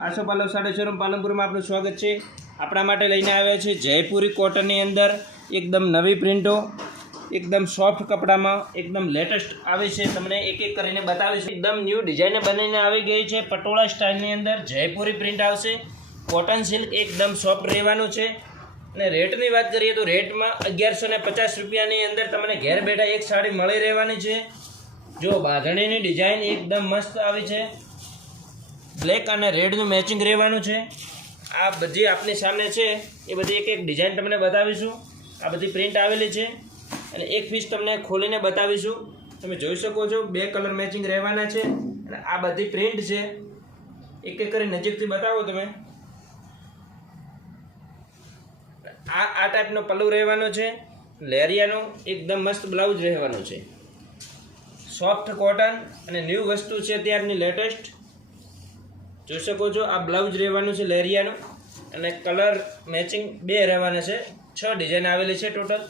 આસો પાલવ સાડા શોરૂમ પાલનપુરમાં આપનું સ્વાગત છે। આપણા માટે લઈને આવ્યા છે જયપુરી કોટનની અંદર એકદમ નવી પ્રિન્ટો, એકદમ સોફ્ટ કપડામાં એકદમ લેટેસ્ટ આવે છે। તમને એક એક કરીને બતાવીશું। એકદમ ન્યૂ ડિઝાઇન બનીને આવી ગઈ છે। પટોળા સ્ટાઇલની અંદર જયપુરી પ્રિન્ટ આવશે। કોટન સિલ્ક એકદમ સોફ્ટ રહેવાનું છે। અને રેટની વાત કરીએ તો રેટમાં 1150 રૂપિયાની અંદર તમને ઘેર બેઠા એક સાડી મળી રહેવાની છે। જો બાંધણીની ડિઝાઇન એકદમ મસ્ત આવી છે। બ્લેક અને રેડનું મેચિંગ રહેવાનું છે। આ બધી આપની સામે છે એ બધી એક એક ડિઝાઇન તમને બતાવીશું। આ બધી પ્રિન્ટ આવેલી છે અને એક પીસ તમને ખોલીને બતાવીશું। તમે જોઈ શકો છો બે કલર મેચિંગ રહેવાના છે અને આ બધી પ્રિન્ટ છે। એક એક કરી નજીકથી બતાવો તમે। આ ટાઈપનો પલ્લુ રહેવાનો છે। લેરિયાનો એકદમ મસ્ત બ્લાઉઝ રહેવાનો છે। સોફ્ટ કોટન અને ન્યૂ વસ્તુ છે ત્યારની લેટેસ્ટ। જોઈ શકો છો આ બ્લાઉઝ રહેવાનું છે લેરિયાનું અને કલર મેચિંગ બે રહેવાના છે। 6 ડિઝાઇન આવેલી છે ટોટલ।